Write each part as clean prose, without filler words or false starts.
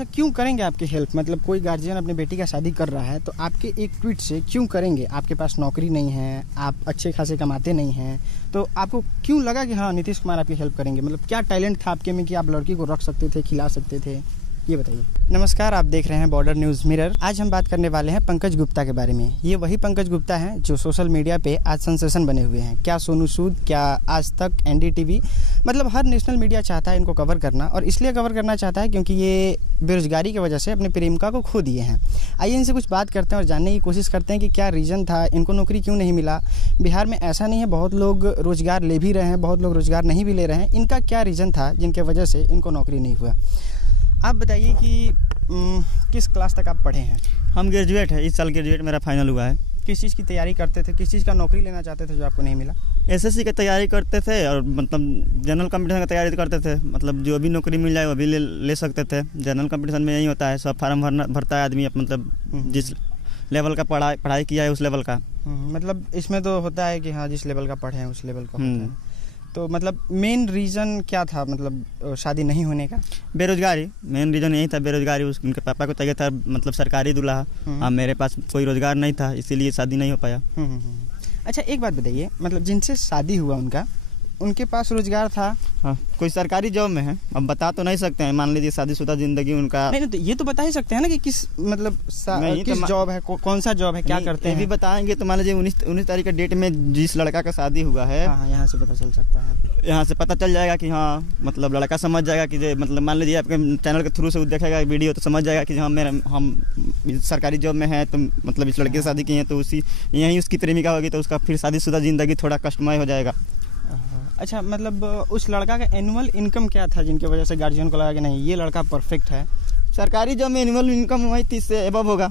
क्यों करेंगे आपकी हेल्प? मतलब कोई गार्जियन अपनी बेटी का शादी कर रहा है तो आपके एक ट्वीट से क्यों करेंगे? आपके पास नौकरी नहीं है, आप अच्छे खासे कमाते नहीं हैं, तो आपको क्यों लगा कि हाँ नीतीश कुमार आपकी हेल्प करेंगे? मतलब क्या टैलेंट था आपके में कि आप लड़की को रख सकते थे, खिला सकते थे, ये बताइए। नमस्कार, आप देख रहे हैं बॉर्डर न्यूज़ मिरर। आज हम बात करने वाले हैं पंकज गुप्ता के बारे में। ये वही पंकज गुप्ता हैं जो सोशल मीडिया पे आज सेंसेशन बने हुए हैं। क्या सोनू सूद, क्या आज तक, एनडीटीवी, मतलब हर नेशनल मीडिया चाहता है इनको कवर करना, और इसलिए कवर करना चाहता है क्योंकि ये बेरोजगारी की वजह से अपने प्रेमिका को खो दिए हैं। आइए इनसे कुछ बात करते हैं और जानने की कोशिश करते हैं कि क्या रीज़न था, इनको नौकरी क्यों नहीं मिला। बिहार में ऐसा नहीं है, बहुत लोग रोज़गार ले भी रहे हैं, बहुत लोग रोज़गार नहीं भी ले रहे हैं। इनका क्या रीज़न था जिनके वजह से इनको नौकरी नहीं हुआ? आप बताइए कि किस क्लास तक आप पढ़े हैं? हम ग्रेजुएट है, इस साल ग्रेजुएट मेरा फाइनल हुआ है। किस चीज़ की तैयारी करते थे, किस चीज़ का नौकरी लेना चाहते थे जो आपको नहीं मिला? एसएससी की तैयारी करते थे और मतलब जनरल कंपटीशन की तैयारी करते थे। मतलब जो भी नौकरी मिल जाए वो भी ले सकते थे। जनरल कंपटीशन में यही होता है, सब फार्म भरता है आदमी, मतलब जिस लेवल का पढ़ाई किया है उस लेवल का। मतलब इसमें तो होता है कि हाँ जिस लेवल का पढ़े हैं उस लेवल का होता है। तो मतलब मेन रीज़न क्या था, मतलब शादी नहीं होने का? बेरोजगारी मेन रीज़न यही था, बेरोजगारी। उनके पापा को चाहिए था मतलब सरकारी दूल्हा, और मेरे पास कोई रोज़गार नहीं था, इसीलिए शादी नहीं हो पाया। अच्छा, एक बात बताइए, मतलब जिनसे शादी हुआ उनके पास रोजगार था? हाँ, कोई सरकारी जॉब में है। अब बता तो नहीं सकते हैं, मान लीजिए शादीशुदा जिंदगी उनका। नहीं तो ये तो बता ही सकते हैं ना कि किस मतलब किस जॉब है, कौन सा जॉब है, क्या करते हैं? ये भी बताएंगे तो मान लीजिए 19 तारीख के डेट में जिस लड़का का शादी हुआ है, हाँ, यहाँ से पता चल सकता है। यहाँ से पता चल जाएगा कि हाँ मतलब लड़का समझ जाएगा कि मतलब मान लीजिए आपके चैनल के थ्रू से देखेगा वीडियो तो समझ जाएगा कि हाँ हम सरकारी जॉब में है, तो मतलब इस लड़के से शादी की है, तो यहीं उसकी प्रेमिका होगी, तो उसका फिर शादीशुदा जिंदगी थोड़ा कष्टमय हो जाएगा। अच्छा, मतलब उस लड़का का एनुअल इनकम क्या था जिनकी वजह से गार्जियन को लगा कि नहीं ये लड़का परफेक्ट है? सरकारी जॉब में एनुअल इनकम वही 30 से एबव होगा।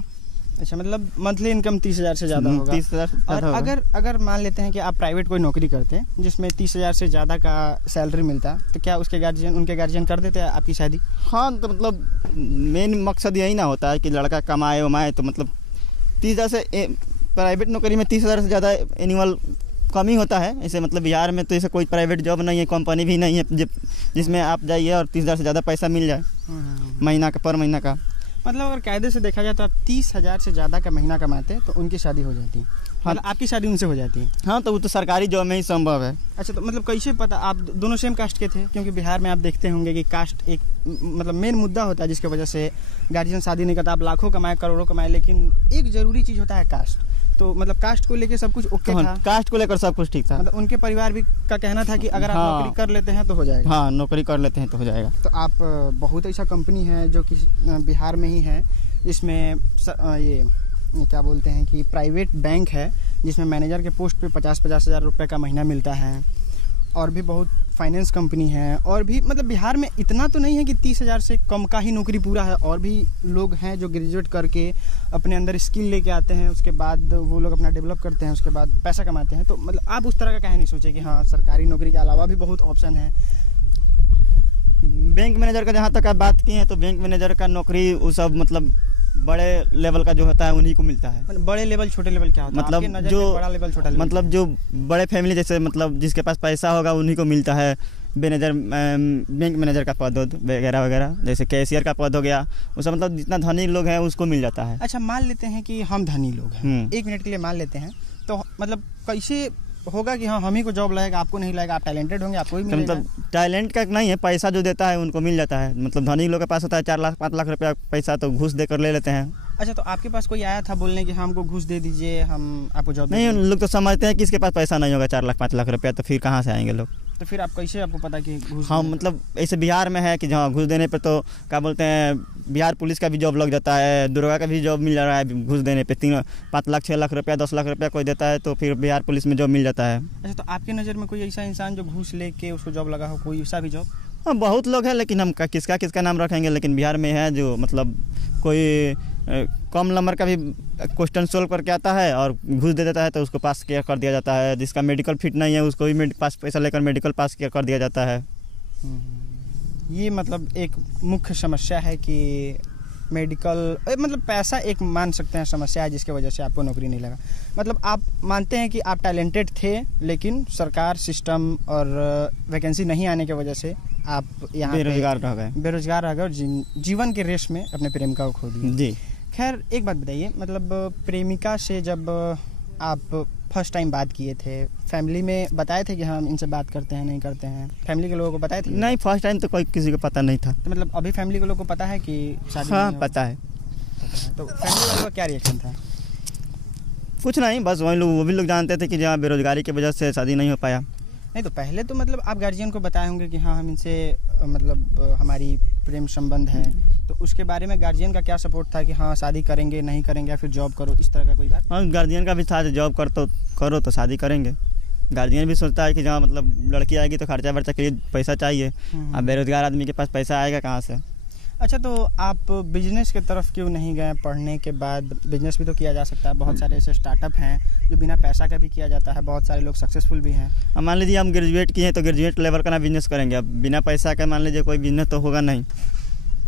अच्छा, मतलब मंथली इनकम 30,000 से ज़्यादा होगा। 30,000। और अगर मान लेते हैं कि आप प्राइवेट कोई नौकरी करते हैं जिसमें 30,000 से ज़्यादा का सैलरी मिलता, तो क्या उनके गार्जियन कर देते हैं आपकी शादी? हाँ, तो मतलब मेन मकसद यही ना होता है कि लड़का कमाए वमाए, तो मतलब 30,000 से प्राइवेट नौकरी में 30,000 से ज़्यादा एनुअल कम ही होता है। ऐसे मतलब बिहार में तो ऐसे कोई प्राइवेट जॉब नहीं है, कंपनी भी नहीं है जिसमें आप जाइए और 30,000 से ज़्यादा पैसा मिल जाए महीना का, पर महीना का। मतलब अगर कायदे से देखा जाए तो आप 30,000 से ज़्यादा का महीना कमाते तो उनकी शादी हो जाती है। हाँ, मतलब आपकी शादी उनसे हो जाती है? हाँ, तो वो तो सरकारी जॉब में ही संभव है। अच्छा, तो मतलब कैसे पता? आप दोनों सेम कास्ट के थे? क्योंकि बिहार में आप देखते होंगे कि कास्ट एक मतलब मेन मुद्दा होता है जिसकी वजह से गार्जियन शादी नहीं करता। आप लाखों कमाए, करोड़ों कमाए, लेकिन एक ज़रूरी चीज़ होता है कास्ट। तो मतलब कास्ट को लेके सब कुछ ओके था? कास्ट को लेकर सब कुछ ठीक था। मतलब उनके परिवार भी का कहना था कि अगर आप नौकरी कर लेते हैं तो हो जाएगा। हाँ, नौकरी कर लेते हैं तो हो जाएगा। तो आप बहुत ऐसा कंपनी है जो कि बिहार में ही है जिसमें ये क्या बोलते हैं कि प्राइवेट बैंक है जिसमें मैनेजर के पोस्ट पे 50-50 हज़ार रुपये का महीना मिलता है, और भी बहुत फाइनेंस कंपनी है, और भी मतलब बिहार में इतना तो नहीं है कि 30,000 से कम का ही नौकरी पूरा है। और भी लोग हैं जो ग्रेजुएट करके अपने अंदर स्किल लेके आते हैं, उसके बाद वो लोग अपना डेवलप करते हैं, उसके बाद पैसा कमाते हैं। तो मतलब आप उस तरह का कहीं नहीं सोचे कि हाँ सरकारी नौकरी के अलावा भी बहुत ऑप्शन है? बैंक मैनेजर का जहाँ तक आप बात की हैं, तो बैंक मैनेजर का नौकरी वो सब मतलब बड़े लेवल का जो होता है उन्हीं को मिलता है। मतलब बड़े लेवल छोटे लेवल क्या होता है? मतलब जो बड़ा लेवल छोटा लेवल, मतलब जो बड़े फैमिली जैसे मतलब जिसके पास पैसा होगा उन्हीं को मिलता है मैनेजर, बैंक मैनेजर का पद वगैरह वगैरह, जैसे कैशियर का पद हो गया, वो सब मतलब जितना धनी लोग हैं उसको मिल जाता है। अच्छा, मान लेते हैं कि हम धनी लोग हैं, 1 मिनट के लिए मान लेते हैं, तो मतलब कैसे होगा कि हाँ हम ही को जॉब लगेगा, आपको नहीं लगेगा? आप टैलेंटेड होंगे, आपको ही मिलेगा। मतलब टैलेंट का नहीं है, पैसा जो देता है उनको मिल जाता है। मतलब धनी लोग के पास होता है 4 लाख 5 लाख रुपया पैसा, तो घूस देकर ले लेते हैं। अच्छा, तो आपके पास कोई आया था बोलने कि हमको घूस दे दीजिए, हम आपको जॉब नहीं? उन लोग तो समझते हैं कि इसके पास पैसा नहीं होगा 4 लाख 5 लाख रुपया, तो फिर कहाँ से आएंगे लोग? तो फिर आप कैसे, आपको पता कि घूस? हाँ, मतलब ऐसे बिहार में है कि जहाँ घूस देने पे तो क्या बोलते हैं, बिहार पुलिस का भी जॉब लग जाता है, दुर्गा का भी जॉब मिल जा रहा है घूस देने पे। 5 लाख 6 लाख रुपया 10 लाख रुपया कोई देता है तो फिर बिहार पुलिस में जॉब मिल जाता है। अच्छा, तो आपके नज़र में कोई ऐसा इंसान जो घूस लेके उसको जॉब लगा हो, कोई ऐसा भी जॉब? हाँ, बहुत लोग हैं, लेकिन हम किसका नाम रखेंगे। लेकिन बिहार में है जो मतलब कोई कम नंबर का भी क्वेश्चन सोल्व करके आता है और घूस दे देता है, तो उसको पास कर दिया जाता है। जिसका मेडिकल फिट नहीं है उसको भी पैसा लेकर मेडिकल पास कर दिया जाता है। ये मतलब एक मुख्य समस्या है कि मेडिकल मतलब पैसा एक मान सकते हैं समस्या है जिसकी वजह से आपको नौकरी नहीं लगा। मतलब आप मानते हैं कि आप टैलेंटेड थे लेकिन सरकार सिस्टम और वैकेंसी नहीं आने की वजह से आप यहाँ बेरोजगार रह गए और जीवन के रेस में अपने प्रेमिका को खो दिए। जी। खैर एक बात बताइए, मतलब प्रेमिका से जब आप फर्स्ट टाइम बात किए थे, फैमिली में बताए थे कि हम इनसे बात करते हैं नहीं करते हैं? फैमिली के लोगों को बताए थे? नहीं, फर्स्ट टाइम तो कोई किसी को पता नहीं था। तो मतलब अभी फैमिली के लोगों को पता है कि शादी? हाँ, पता है। तो फैमिली वालों का क्या रिएक्शन था? कुछ नहीं, बस वो भी लोग जानते थे कि जहाँ बेरोजगारी की वजह से शादी नहीं हो पाया। नहीं तो पहले तो मतलब आप गार्जियन को बताए होंगे कि हाँ हम इनसे मतलब हमारी प्रेम संबंध है, तो उसके बारे में गार्जियन का क्या सपोर्ट था कि हाँ शादी करेंगे नहीं करेंगे या फिर जॉब करो, इस तरह का कोई बात? हाँ, गार्जियन का भी था, जॉब करो तो शादी करेंगे। गार्जियन भी सोचता है कि जहाँ मतलब लड़की आएगी तो खर्चा वर्चा के लिए पैसा चाहिए। अब बेरोजगार आदमी के पास पैसा आएगा कहाँ से? अच्छा, तो आप बिजनेस की तरफ क्यों नहीं गए? पढ़ने के बाद बिजनेस भी तो किया जा सकता है, बहुत सारे ऐसे स्टार्टअप हैं जो बिना पैसा का भी किया जाता है, बहुत सारे लोग सक्सेसफुल भी हैं। अब मान लीजिए हम ग्रेजुएट किए हैं तो ग्रेजुएट लेवल का ना बिजनेस करेंगे, अब बिना पैसा का मान लीजिए कोई बिजनेस तो होगा नहीं।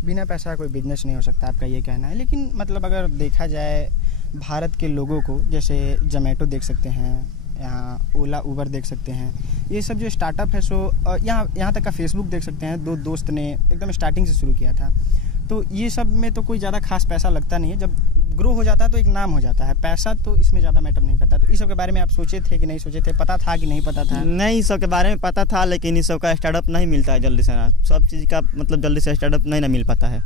बिना पैसा कोई बिजनेस नहीं हो सकता, आपका ये कहना है। लेकिन मतलब अगर देखा जाए भारत के लोगों को, जैसे जोमेटो देख सकते हैं, यहाँ ओला उबर देख सकते हैं, ये सब जो स्टार्टअप है सो यहाँ तक का फेसबुक देख सकते हैं, दो दोस्त ने एकदम स्टार्टिंग से शुरू किया था। तो ये सब में तो कोई ज़्यादा खास पैसा लगता नहीं है, जब ग्रो हो जाता है तो एक नाम हो जाता है, पैसा तो इसमें ज़्यादा मैटर नहीं करता। तो इस सब के बारे में आप सोचे थे कि नहीं सोचे थे? पता था कि नहीं पता था? नहीं, इस सब के बारे में पता था, लेकिन इस सब का स्टार्टअप नहीं मिलता है जल्दी से ना, सब चीज़ का मतलब जल्दी से स्टार्टअप नहीं ना मिल पाता है।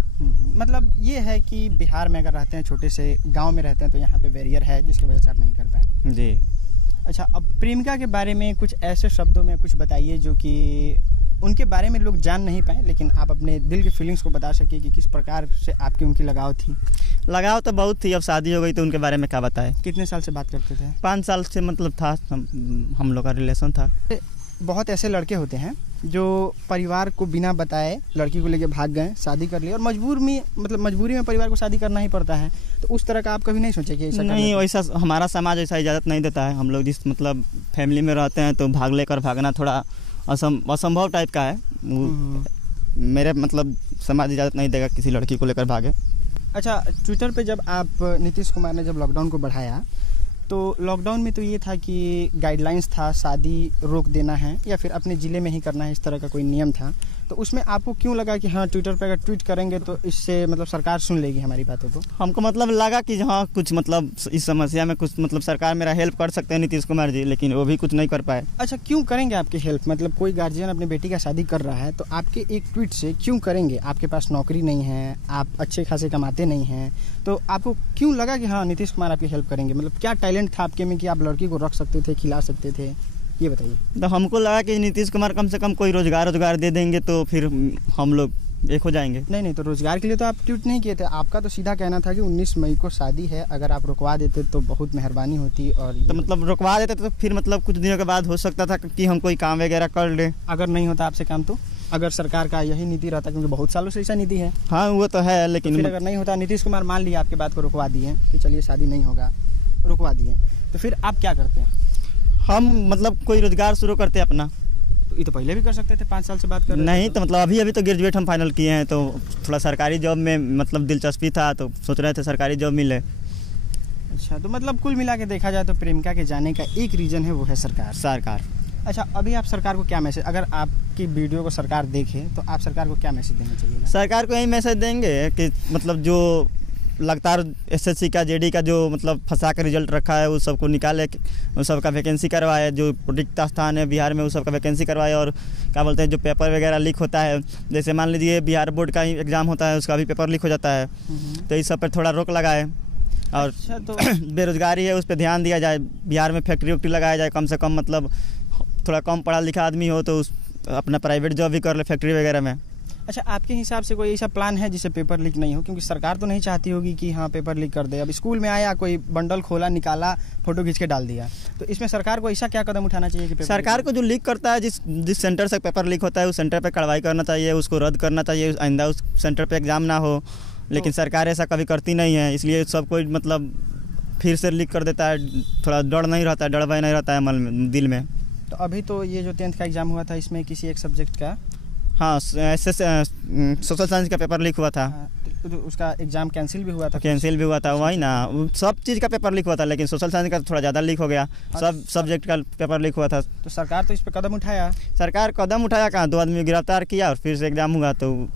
मतलब ये है कि बिहार में अगर रहते हैं, छोटे से गाँव में रहते हैं, तो यहाँ पे बैरियर है जिसकी वजह से आप नहीं कर पाए। जी। अच्छा, अब प्रेमिका के बारे में कुछ ऐसे शब्दों में कुछ बताइए जो कि उनके बारे में लोग जान नहीं पाए, लेकिन आप अपने दिल के फीलिंग्स को बता सके कि किस प्रकार से आपकी उनकी लगाव थी। लगाव तो बहुत थी, अब शादी हो गई तो उनके बारे में क्या बताएं। कितने साल से बात करते थे? 5 साल से मतलब था, हम लोग का रिलेशन था। बहुत ऐसे लड़के होते हैं जो परिवार को बिना बताए लड़की को लेके भाग गए, शादी कर ली, और मजबूरी में परिवार को शादी करना ही पड़ता है। तो उस तरह का आप कभी नहीं सोचे कि ऐसा? नहीं, वैसा हमारा समाज ऐसा इजाज़त नहीं देता है। हम लोग जिस मतलब फैमिली में रहते हैं तो भागना थोड़ा असंभव टाइप का है। मेरे मतलब समाज इजाज़त नहीं देगा किसी लड़की को लेकर भागे। अच्छा, ट्विटर पे जब आप नीतीश कुमार ने जब लॉकडाउन को बढ़ाया, तो लॉकडाउन में तो ये था कि गाइडलाइंस था शादी रोक देना है या फिर अपने ज़िले में ही करना है, इस तरह का कोई नियम था। तो उसमें आपको क्यों लगा कि हाँ ट्विटर पे अगर ट्वीट करेंगे तो इससे मतलब सरकार सुन लेगी हमारी बातों को? हमको मतलब लगा कि हाँ कुछ मतलब इस समस्या में कुछ मतलब सरकार मेरा हेल्प कर सकते हैं नीतीश कुमार जी, लेकिन वो भी कुछ नहीं कर पाए। अच्छा, क्यों करेंगे आपकी हेल्प? मतलब कोई गार्जियन अपनी बेटी का शादी कर रहा है तो आपके एक ट्वीट से क्यों करेंगे? आपके पास नौकरी नहीं है, आप अच्छे खासे कमाते नहीं हैं, तो आपको क्यों लगा कि हाँ नीतीश कुमार आपकी हेल्प करेंगे? मतलब क्या टैलेंट था आपके में कि आप लड़की को रख सकते थे, खिला सकते थे, ये बताइए। तो हमको लगा कि नीतीश कुमार कम से कम कोई रोजगार दे देंगे तो फिर हम लोग एक हो जाएंगे। नहीं, तो रोजगार के लिए तो आप ट्वीट नहीं किए थे, आपका तो सीधा कहना था कि 19 मई को शादी है, अगर आप रुकवा देते तो बहुत मेहरबानी होती। और तो मतलब रुकवा देते तो फिर मतलब कुछ दिनों के बाद हो सकता था कि हम कोई काम वगैरह कर ले। अगर नहीं होता आपसे काम, तो अगर सरकार का यही नीति रहता, क्योंकि बहुत सालों से ऐसा नीति है। हाँ, वो तो है, लेकिन फिर अगर नहीं होता, नीतीश कुमार मान लिया आपकी बात को रुकवा दिए कि चलिए शादी नहीं होगा, रुकवा दिए, तो फिर आप क्या करते हैं? हम मतलब कोई रोजगार शुरू करते अपना। तो ये तो पहले भी कर सकते थे, 5 साल से बात कर रहे नहीं, तो मतलब अभी तो ग्रेजुएट हम फाइनल किए हैं, तो थोड़ा सरकारी जॉब में मतलब दिलचस्पी था, तो सोच रहे थे सरकारी जॉब मिले। अच्छा, तो मतलब कुल मिला के देखा जाए तो प्रेमिका के जाने का एक रीज़न है, वो है सरकार। अच्छा, अभी आप सरकार को क्या मैसेज, अगर आपकी वीडियो को सरकार देखे तो आप सरकार को क्या मैसेज देना चाहिए? सरकार को यही मैसेज देंगे कि मतलब जो लगातार एसएससी का जेडी का जो मतलब फंसा कर रिजल्ट रखा है उस सबको निकाले, उस सब का वैकेंसी करवाए, जो रिक्त स्थान है बिहार में उस सब का वैकेंसी करवाए, और क्या बोलते हैं जो पेपर वगैरह लीक होता है, जैसे मान लीजिए बिहार बोर्ड का ही एग्ज़ाम होता है उसका भी पेपर लीक हो जाता है, तो इस सब पर थोड़ा रोक लगाए। और अच्छा, तो बेरोजगारी है उस पर ध्यान दिया जाए, बिहार में फैक्ट्री वैक्ट्री लगाया जाए, कम से कम मतलब थोड़ा कम पढ़ा लिखा आदमी हो तो उस अपना प्राइवेट जॉब भी कर ले फैक्ट्री वगैरह में। अच्छा, आपके हिसाब से कोई ऐसा प्लान है जिससे पेपर लीक नहीं हो? क्योंकि सरकार तो नहीं चाहती होगी कि हाँ पेपर लीक कर दे। अब स्कूल में आया, कोई बंडल खोला, निकाला, फोटो खींच के डाल दिया, तो इसमें सरकार को ऐसा क्या कदम उठाना चाहिए कि सरकार को जो लीक करता है, जिस सेंटर से पेपर लीक होता है उस सेंटर पर कार्रवाई करना चाहिए, उसको रद्द करना चाहिए, आइंदा उस सेंटर पर एग्ज़ाम ना हो। लेकिन सरकार ऐसा कभी करती नहीं है, इसलिए सब कोई मतलब फिर से लीक कर देता है, थोड़ा डर नहीं रहता है, डर भय नहीं रहता है मन में, दिल में। तो अभी तो ये जो 10th का एग्ज़ाम हुआ था, इसमें किसी एक सब्जेक्ट का हाँ, ऐसे सोशल साइंस का पेपर लीक हुआ था। तो उसका एग्ज़ाम कैंसिल भी हुआ था। कैंसिल भी हुआ था, वही ना, सब चीज़ का पेपर लीक हुआ था, लेकिन सोशल साइंस का थोड़ा ज़्यादा लीक हो गया। सब सब्जेक्ट का पेपर लीक हुआ था। तो सरकार तो इस पर कदम उठाया। सरकार कदम उठाया कहाँ, 2 आदमी गिरफ्तार किया और फिर से एग्ज़ाम हुआ, तो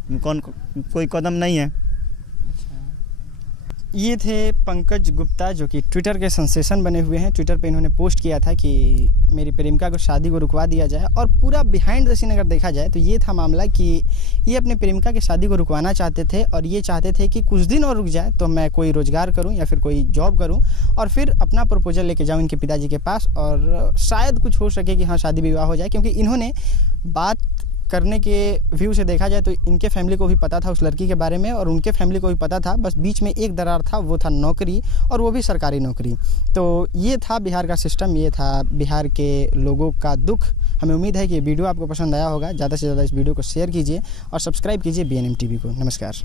कोई कदम नहीं है। ये थे पंकज गुप्ता, जो कि ट्विटर के सेंसेशन बने हुए हैं। ट्विटर पे इन्होंने पोस्ट किया था कि मेरी प्रेमिका को शादी को रुकवा दिया जाए, और पूरा बिहाइंड द सीन अगर देखा जाए तो ये था मामला कि ये अपने प्रेमिका की शादी को रुकवाना चाहते थे, और ये चाहते थे कि कुछ दिन और रुक जाए तो मैं कोई रोज़गार करूं या फिर कोई जॉब करूं, और फिर अपना प्रपोजल लेके जाऊं इनके पिताजी के पास, और शायद कुछ हो सके कि हाँ शादी विवाह हो जाए। क्योंकि इन्होंने बात करने के व्यू से देखा जाए तो इनके फैमिली को भी पता था उस लड़की के बारे में, और उनके फैमिली को भी पता था, बस बीच में एक दरार था, वो था नौकरी, और वो भी सरकारी नौकरी। तो ये था बिहार का सिस्टम, ये था बिहार के लोगों का दुख। हमें उम्मीद है कि ये वीडियो आपको पसंद आया होगा। ज़्यादा से ज़्यादा इस वीडियो को शेयर कीजिए और सब्सक्राइब कीजिए BNM TV को। नमस्कार।